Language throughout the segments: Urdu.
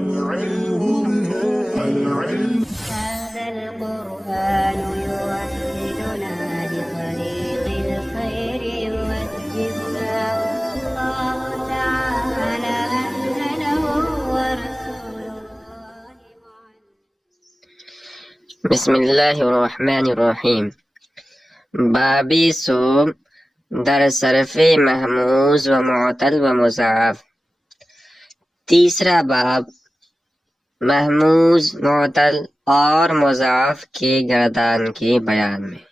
هذا القرآن يوحدنا لطريق الخير يوجهنا الله تعالى أنزله ورسول الله بسم اللہ الرحمن الرحیم۔ بابی سوم در صرف محموز و معطل و مضاعف۔ تیسرا باب محموز، معطل اور مضاعف کے گردان کے بیان میں،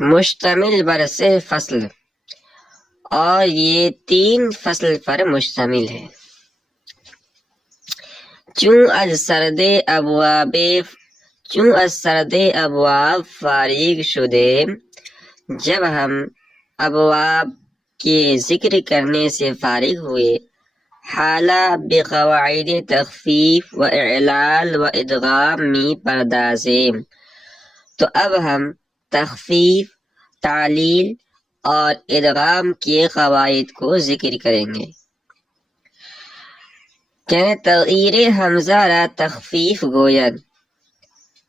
مشتمل بر سے فصل، اور یہ 3 فصل پر مشتمل ہے۔ چون از سرد ابواب فارغ شدے، جب ہم ابواب کے ذکر کرنے سے فارغ ہوئے، حالہ بقواعد تخفیف و اعلال و ادغام می پردازیم، تو اب ہم تخفیف، تعلیل اور ادغام کے قواعد کو ذکر کریں گے۔ کہ تغییر حمزہ را تخفیف گوید،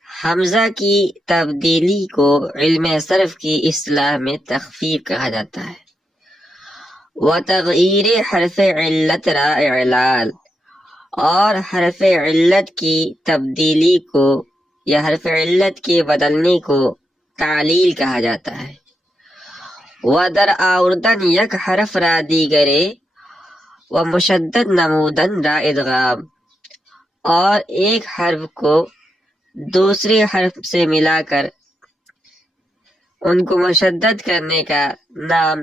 حمزہ کی تبدیلی کو علم صرف کی اصطلاح میں تخفیف کہا جاتا ہے۔ و تغییر حرف علت را اعلال، اور حرف علت کی تبدیلی کو یا حرف علت کے بدلنے کو تعلیل کہا جاتا ہے۔ و در آوردن یک حرف را دیگرے و مشدد نمودن را ادغام، اور ایک حرف کو دوسرے حرف سے ملا کر ان کو مشدد کرنے کا نام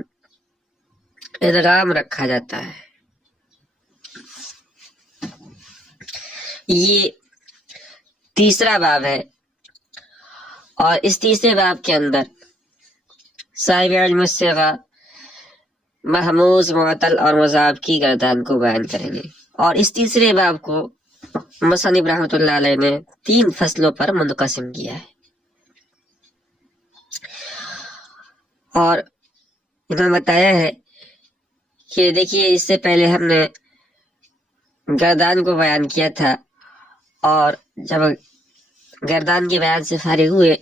ادغام رکھا جاتا ہے۔ یہ تیسرا باب ہے، اور اس تیسرے باب کے اندر صاحب علم الصیغہ محموز، معطل اور مضاعف کی گردان کو بیان کریں گے۔ اور اس تیسرے باب کو مصنف رحمۃ اللہ علیہ نے 3 فصلوں پر منقسم کیا ہے، اور انہوں نے بتایا ہے کہ دیکھیے، اس سے پہلے ہم نے گردان کو بیان کیا تھا، اور جب گردان کے بیان سے فارغ ہوئے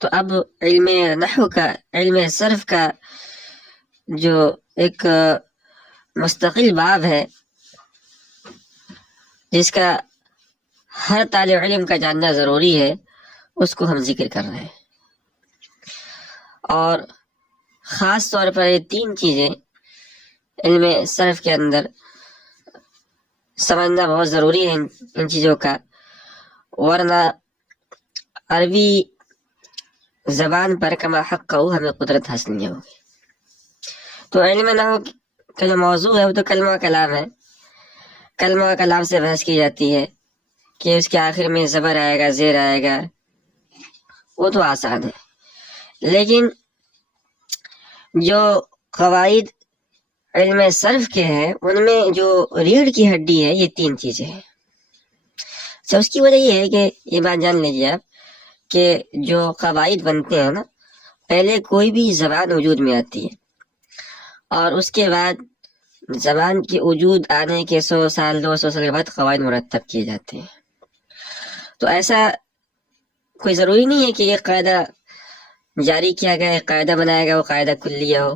تو اب علم نحو کا، علم صرف کا جو ایک مستقل باب ہے، جس کا ہر طالب علم کا جاننا ضروری ہے، اس کو ہم ذکر کر رہے ہیں۔ اور خاص طور پر یہ 3 چیزیں علم صرف کے اندر سمجھنا بہت ضروری ہے، ان چیزوں کا، ورنہ عربی زبان پر کما حق ہمیں قدرت حاصل نہیں ہوگی۔ تو علم نحو کا جو موضوع ہے وہ تو کلمہ کلام ہے۔ کلمہ کلام سے بحث کی جاتی ہے کہ اس کے آخر میں زبر آئے گا، زیر آئے گا، وہ تو آسان ہے، لیکن جو قواعد علم صرف کے ہیں ان میں جو ریڑھ کی ہڈی ہے یہ 3 چیزیں ہیں۔ اچھا، اس کی وجہ یہ ہے کہ یہ بات جان لیجیے آپ کہ جو قواعد بنتے ہیں نا، پہلے کوئی بھی زبان وجود میں آتی ہے، اور اس کے بعد زبان کے وجود آنے کے 100 سال 200 سال کے بعد قواعد مرتب کیے جاتے ہیں۔ تو ایسا کوئی ضروری نہیں ہے کہ یہ قاعدہ جاری کیا گیا، ایک قاعدہ بنایا گیا، وہ قاعدہ کلیہ ہو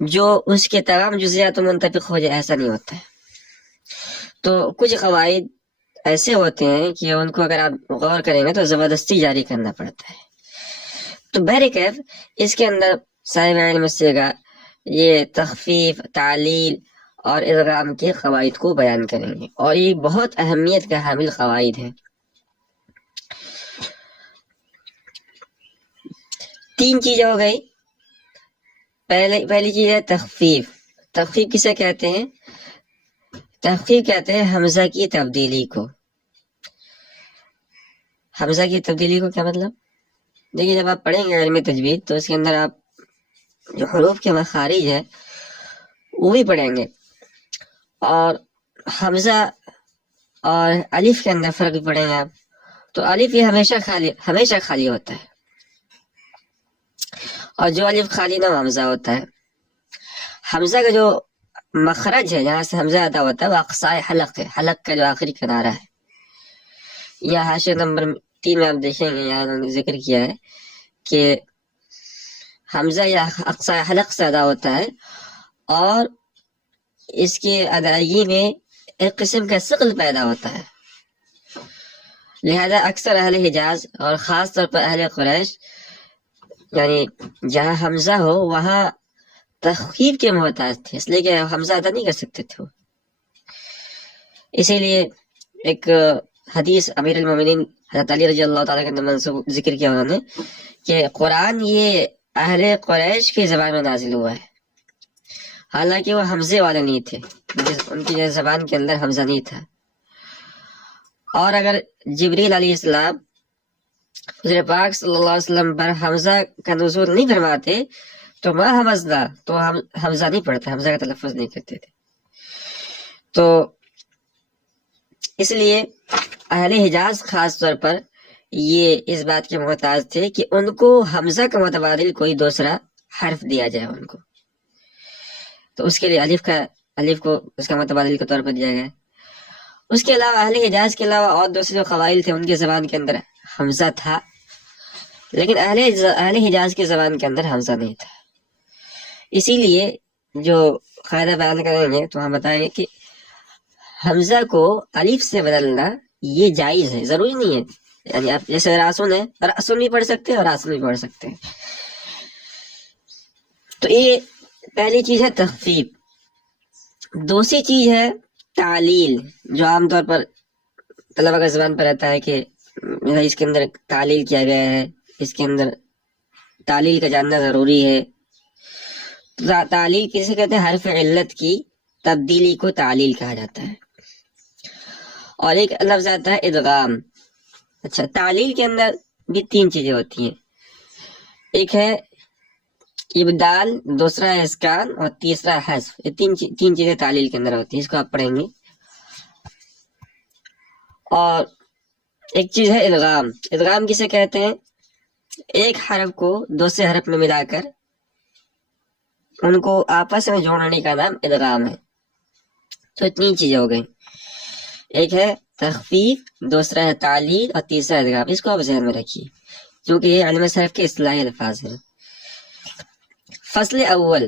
جو اس کے تمام جزیات منطبق ہو جائے، ایسا نہیں ہوتا ہے۔ تو کچھ قواعد ایسے ہوتے ہیں کہ ان کو اگر آپ غور کریں گے تو زبردستی جاری کرنا پڑتا ہے۔ تو بہرکیف اس کے اندر صاحب علم الصیغہ یہ تخفیف، تعلیل اور ادغام کے قواعد کو بیان کریں گے، اور یہ بہت اہمیت کا حامل قواعد ہے۔ 3 چیزیں ہو گئی۔ پہلی چیز ہے تخفیف۔ تخفیف کسے کہتے ہیں؟ تخفیف کہتے ہیں حمزہ کی تبدیلی کو۔ حمزہ کی تبدیلی کو کیا مطلب؟ دیکھیے، جب آپ پڑھیں گے علم تجوید تو اس کے اندر آپ جو حروف کے مخارج ہے وہ بھی پڑھیں گے، اور حمزہ اور الف کے اندر فرق بھی پڑھیں گے آپ۔ تو الف یہ ہمیشہ خالی ہوتا ہے، اور جو الف خالی نہ حمزہ ہوتا ہے۔ حمزہ کا جو مخرج ہے جہاں سے حمزہ ادا ہوتا ہے وہ اقصائے حلق ہے، حلق کا جو آخری کنارہ ہے. یہ حاشیہ نمبر 3 میں آپ دیکھیں گے یہاں انہوں نے ذکر کیا ہے کہ حمزہ یا اقصائے حلق سے ادا ہوتا ہے اور اس کی ادائیگی میں ایک قسم کا ثقل پیدا ہوتا ہے. لہذا اکثر اہل حجاز اور خاص طور پر اہل قریش یعنی جہاں حمزہ ہو وہاں تخفیف کے محتاج تھے، اس لیے کہ حمزہ ادا نہیں کر سکتے تھے. اسی لیے ایک حدیث امیر المومنین حضرت علی رضی اللہ تعالیٰ کے منسوب ذکر کیا انہوں نے کہ قرآن یہ اہل قریش کی زبان میں نازل ہوا ہے، حالانکہ وہ حمزے والے نہیں تھے، ان کی زبان کے اندر حمزہ نہیں تھا. اور اگر جبریل علیہ السلام حضور پاک صلی اللہ علیہ وسلم پر حمزہ کا نزول نہیں فرماتے تو ما حمزنا، تو ہم حمزہ نہیں پڑھتے، حمزہ کا تلفظ نہیں کرتے تھے. تو اس لیے اہل حجاز خاص طور پر یہ اس بات کے محتاج تھے کہ ان کو حمزہ کا متبادل کوئی دوسرا حرف دیا جائے ان کو، تو اس کے لیے الف کو اس کا متبادل کے طور پر دیا گیا. اس کے علاوہ اہل حجاز کے علاوہ اور دوسرے جو قبائل تھے ان کی زبان کے اندر حمزہ تھا، لیکن اہل حجاز کی زبان کے اندر حمزہ نہیں تھا. اسی لیے جو قاعدہ بیان کریں گے تو ہم بتائیں گے کہ حمزہ کو الف سے بدلنا یہ جائز ہے، ضروری نہیں ہے. یعنی آپ جیسے راسن ہے، راسن بھی پڑھ سکتے ہیں اور راسن بھی پڑھ سکتے ہیں. تو یہ پہلی چیز ہے تخفیف. دوسری چیز ہے تعلیل، جو عام طور پر طلبہ کا زبان پر رہتا ہے کہ اس کے اندر تعلیل کیا گیا ہے، اس کے اندر تعلیل کا جاننا ضروری ہے. تعلیل کسے کہتے ہیں؟ حرف علت کی تبدیلی کو تعلیل کہا جاتا ہے. اور ایک لفظ آتا ہے ادغام. اچھا، تعلیل کے اندر بھی 3 چیزیں ہوتی ہیں، ایک ہے ابدال، دوسرا ہے اسکان اور تیسرا حذف. یہ تین چیزیں تعلیل کے اندر ہوتی ہیں، اس کو آپ پڑھیں گے. اور ایک چیز ہے ادغام. ادغام کسے کہتے ہیں؟ ایک حرف کو دوسرے حرف میں ملا کر ان کو آپس میں جوڑنے کا نام ادغام ہے. تو 3 چیزیں ہو گئی، ایک ہے تخفیف، دوسرا ہے تعلیل اور تیسرا ادغام. اس کو آپ ذہن میں رکھیے کیونکہ یہ علم صرف کے اصطلاحی الفاظ ہیں. فصل اول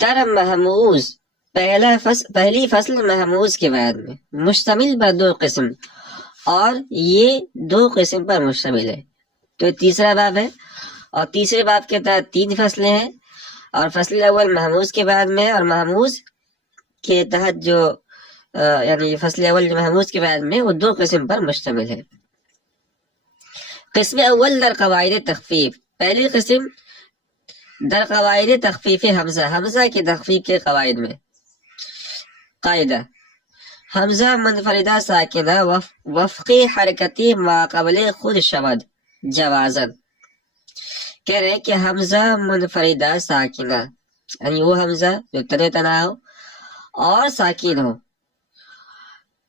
در محموز، پہلی فصل محموز کے بعد میں، مشتمل بر 2 قسم، اور یہ 2 قسم پر مشتمل ہے. تو یہ تیسرا باب ہے اور تیسرے باب کے تحت 3 فصلیں ہیں، اور فصل اول محموز کے بعد میں، اور محموز کے تحت جو یعنی فصل اول جو محموز کے بعد میں وہ 2 قسم پر مشتمل ہے. قسم اول در قواعد تخفیف، پہلی قسم در قواعد تخفیف حمزہ، حمزہ کی تخفیف کے قواعد میں. قاعدہ: حمزہ منفردہ ساکنہ وفقی حرکتی ما قبل خود شود جوازن. کہہ رہے کہ حمزہ منفردہ ساکنہ یعنی وہ حمزہ جو تنہ ہو اور ساکن ہو،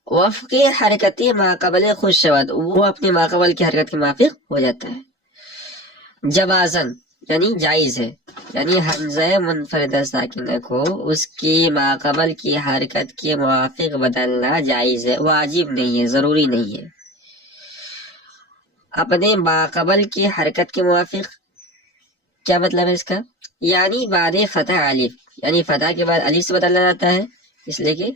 وفقی حرکتی ما قبل خود شود، وہ اپنی ما قبل کی حرکت کے موافق ہو جاتا ہے. جوازن یعنی جائز ہے، یعنی حمزہ منفردہ ساکنہ کو اس کی ماقبل کی حرکت کے موافق بدلنا جائز ہے، واجب نہیں ہے، ضروری نہیں ہے. اپنے ماقبل کی حرکت کے موافق کیا مطلب ہے اس کا؟ یعنی بعد فتح الف، یعنی فتح کے بعد الف سے بدلنا جاتا ہے اس لیے کہ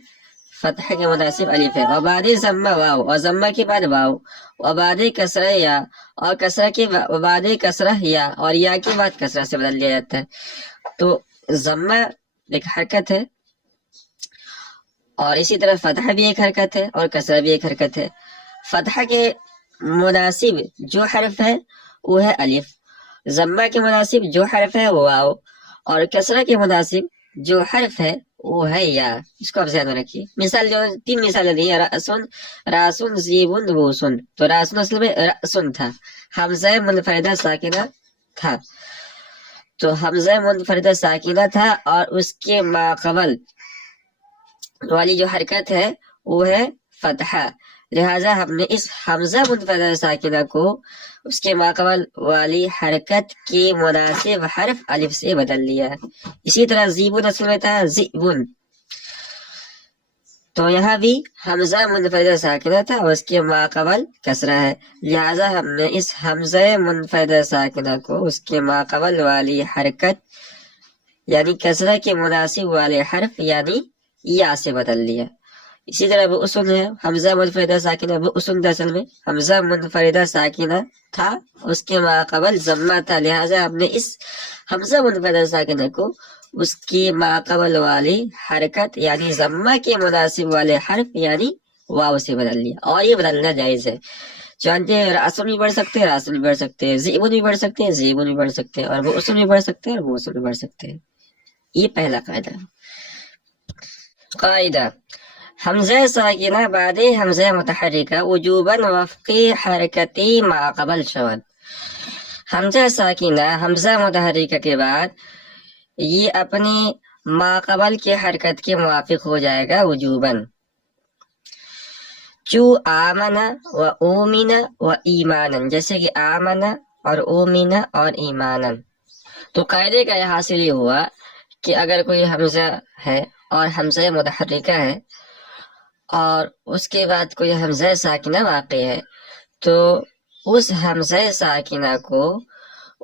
فتح کے مناسب الف ہے. وبعد ضمہ واو، اور ضمہ کے بعد واو. وبعد کسرہ یا، اور کسرہ کے بعد کسرہ یا، اور یا کے بعد کسرہ سے بدل دیا جاتا ہے. تو ضمہ ایک حرکت ہے اور اسی طرح فتح بھی ایک حرکت ہے اور کسرہ بھی ایک حرکت ہے. فتح کے مناسب جو حرف ہے وہ ہے الف، ضمہ کے مناسب جو حرف ہے وہ واو، اور کسرہ کے مناسب جو حرف ہے وہ ہے یا. اس کو آپ ذہن میں رکھیے. مثال جو 3 مثالیں دی ہیں، رأسن، راسن، زیبن، بوسن. تو راسن اصل میں رأسن تھا، حمزہ منفردہ ساکنہ تھا. تو حمزہ منفردہ ساکنہ تھا اور اس کے ماقبل والی جو حرکت ہے وہ ہے فتحہ، لہذا ہم نے اس حمزہ منفردہ ساکنہ کو اس کے ماقبل والی حرکت کے مناسب حرف الف سے بدل لیا. اسی طرح زیبن اصل میں تھا زیبن، تو یہاں بھی حمزہ منفردہ ساکنہ تھا اور اس کے ماقبل کسرہ ہے، لہذا ہم نے اس حمزہ منفردہ ساکنہ کو اس کے ماقبل والی حرکت یعنی کسرہ کے مناسب والے حرف یعنی یا سے بدل لیا. اسی طرح وہ اسن ہے، حمزہ منفردہ ساکنہ، وہ اسن اصل میں حمزہ منفردہ ساکنہ تھا، اس کے ماقبل ضمہ تھا، لہذا ہم نے اس حمزہ منفردہ ساکنہ کو اس کی ماقبل والی حرکت یعنی ضمہ کے مناسب والے حرف یعنی واو سے بدل لیا. اور یہ بدلنا جائز ہے، چانچہ راسن بھی پڑھ سکتے ہیں، راسن بھی پڑھ سکتے ہیں، زیبن بھی پڑھ سکتے ہیں، زیبن بھی پڑھ سکتے ہیں، اور وہ اسن بھی پڑھ سکتے ہیں اور وہ اسن بھی پڑھ سکتے ہیں. یہ پہلا قاعدہ. قاعدہ حمزہ ساکنہ بعد حمزہ متحرکہ وجوباً وفقی حرکتی ماقبل شود. حمزہ ساکنہ حمزہ متحرکہ کے بعد یہ اپنی ماقبل کے حرکت کے موافق ہو جائے گا وجوباً. چو آمنا و اومنا و ایمانا، جیسے کہ آمنا اور اومنا اور ایمانا. تو قاعدے کا یہ حاصل یہ ہوا کہ اگر کوئی حمزہ ہے اور حمزہ متحرکہ ہے اور اس کے بعد کوئی حمزہ ساکنہ واقع ہے تو اس حمزہ ساکنہ کو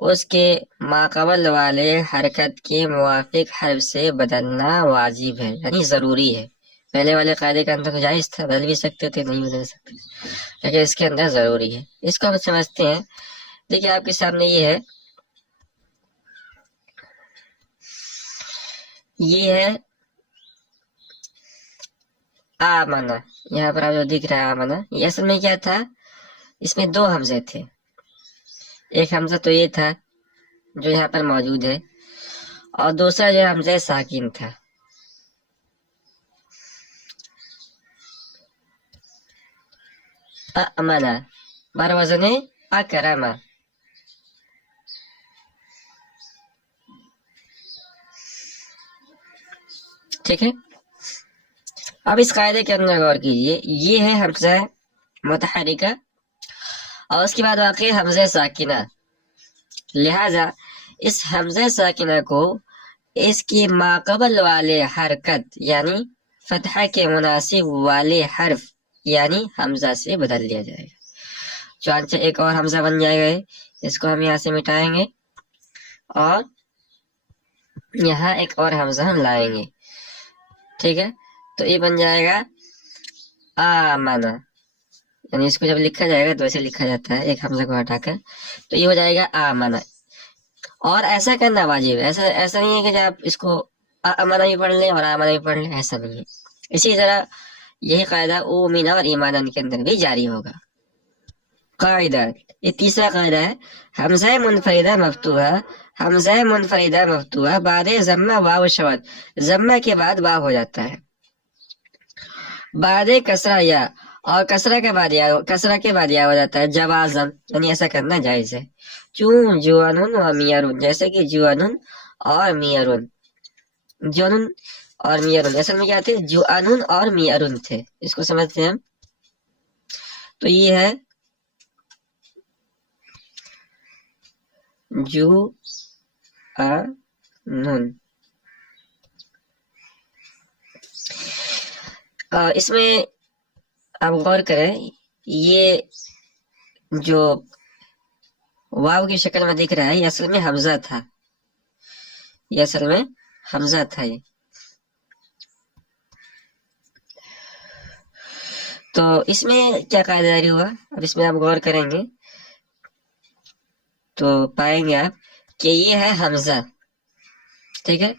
اس کے ماقبل والے حرکت کے موافق حرف سے بدلنا واجب ہے، یعنی ضروری ہے. پہلے والے قاعدے کا اندر جائز تھا، بدل بھی سکتے تھے، نہیں بدل سکتے، لیکن اس کے اندر ضروری ہے. اس کو ہم سمجھتے ہیں. دیکھیے آپ کے سامنے یہ ہے آمنا. یہاں پر آپ جو دکھ رہا ہے آمنا، یہ اصل میں کیا تھا؟ اس میں دو حمزے تھے. ایک حمزہ تو یہ تھا جو یہاں پر موجود ہے، اور دوسرا جو حمزہ ساکن تھا. امنا بر وزن اکرما. ٹھیک ہے، اب اس قاعدے کے اندر غور کیجئے. یہ ہے حمزہ متحرکہ اور اس کے بعد واقع حمزہ ساکنہ، لہذا اس حمزہ ساکنہ کو اس کی ماقبل والے حرکت یعنی فتحہ کے مناسب والے حرف یعنی حمزہ سے بدل لیا جائے گا. چانچہ ایک اور حمزہ بن جائے گا، اس کو ہم یہاں سے مٹائیں گے اور یہاں ایک اور حمزہ ہم لائیں گے. ٹھیک ہے، تو یہ بن جائے گا آمنا، یعنی اس کو جب لکھا جائے گا تو ایسے لکھا جاتا ہے ایک حمزہ کو ہٹا کر، تو یہ ہو جائے گا آمنا. اور ایسا کرنا واجب ہے، ایسا نہیں ہے کہ جب آپ اس کو آمنا بھی پڑھ لیں اور آمنا بھی پڑھ لیں، ایسا نہیں ہے. اسی طرح یہی قاعدہ اومنا اور ایمانا کے اندر بھی جاری ہوگا. قاعدہ یہ تیسرا قاعدہ ہے. حمزہ منفردہ مفتوحہ، حمزہ منفردہ مفتوحہ بعد ضمہ واو شود، ضمہ کے بعد واو ہو جاتا ہے. بعد کسرہ یا، اور کسرہ کے بعد یا ہو جاتا ہے جوازن، یعنی ایسا کرنا جائز ہے. چون جوانن و میارون، جیسے کہ جوانن اور میارون. جوانن اور میارون اصل میں کیا تھے؟ جوانن اور میارون تھے. اس کو سمجھتے ہیں ہم. تو یہ ہے جوانن. اس میں آپ غور کریں، یہ جو واو کی شکل میں دکھ رہا ہے یہ اصل میں حمزہ تھا، یہ اصل میں حمزہ تھا. یہ تو اس میں کیا قاعدہ جاری ہوا؟ اب اس میں آپ غور کریں گے تو پائیں گے آپ کہ یہ ہے حمزہ. ٹھیک ہے،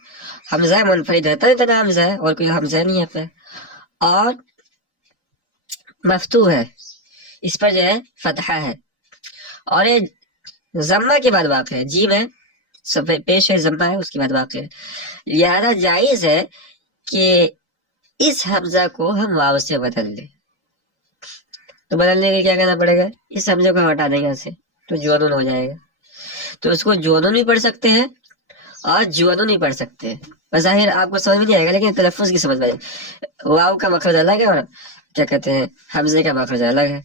حمزہ منفرد ہے، تنا حمزہ ہے اور کوئی حمزہ نہیں ہے پہ، اور مفتوح ہے، اس پر جو ہے فتحہ ہے، اور یہ ضمہ کے بعد واقع ہے. جیم ہے، سب پیش ہے، ضمہ ہے، اس کے بعد واقع ہے. لہذا جائز ہے کہ اس حمزہ کو ہم واو سے بدل دیں. تو بدلنے کے لیے کیا کرنا پڑے گا؟ اس حمزے کو ہٹا دیں یہاں سے، تو جوانون ہو جائے گا. تو اس کو جوانون بھی پڑھ سکتے ہیں اور جوانون بھی پڑھ سکتے ہیں. بظاہر آپ کو سمجھ میں نہیں آئے گا لیکن تلفظ کی سمجھ میں آئے گا. واو کا مخرج الگ ہے اور کیا کہتے ہیں حمزے کا مخرج الگ ہے.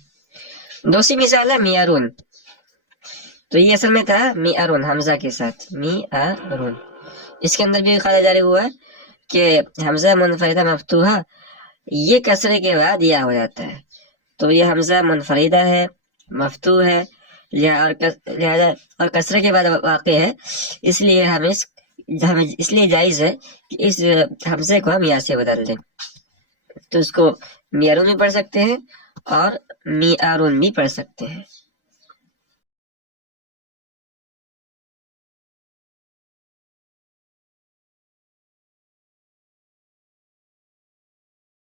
دوسری مثال ہے میارون. تو یہ اصل میں تھا میارون حمزہ کے ساتھ میارون. اس کے اندر بھی قاعدہ جاری ہوا ہے کہ حمزہ منفردہ مفتوحہ یہ کسرے کے بعد یا ہو جاتا ہے. تو یہ حمزہ منفردہ ہے مفتوح ہے لہذا اور کسرے کے بعد واقع ہے، اس لیے ہمیں اس لیے جائز ہے کہ اس حمزے کو ہم یا سے بدل دیں. تو اس کو میارون بھی پڑھ سکتے ہیں اور میارون بھی پڑھ سکتے ہیں.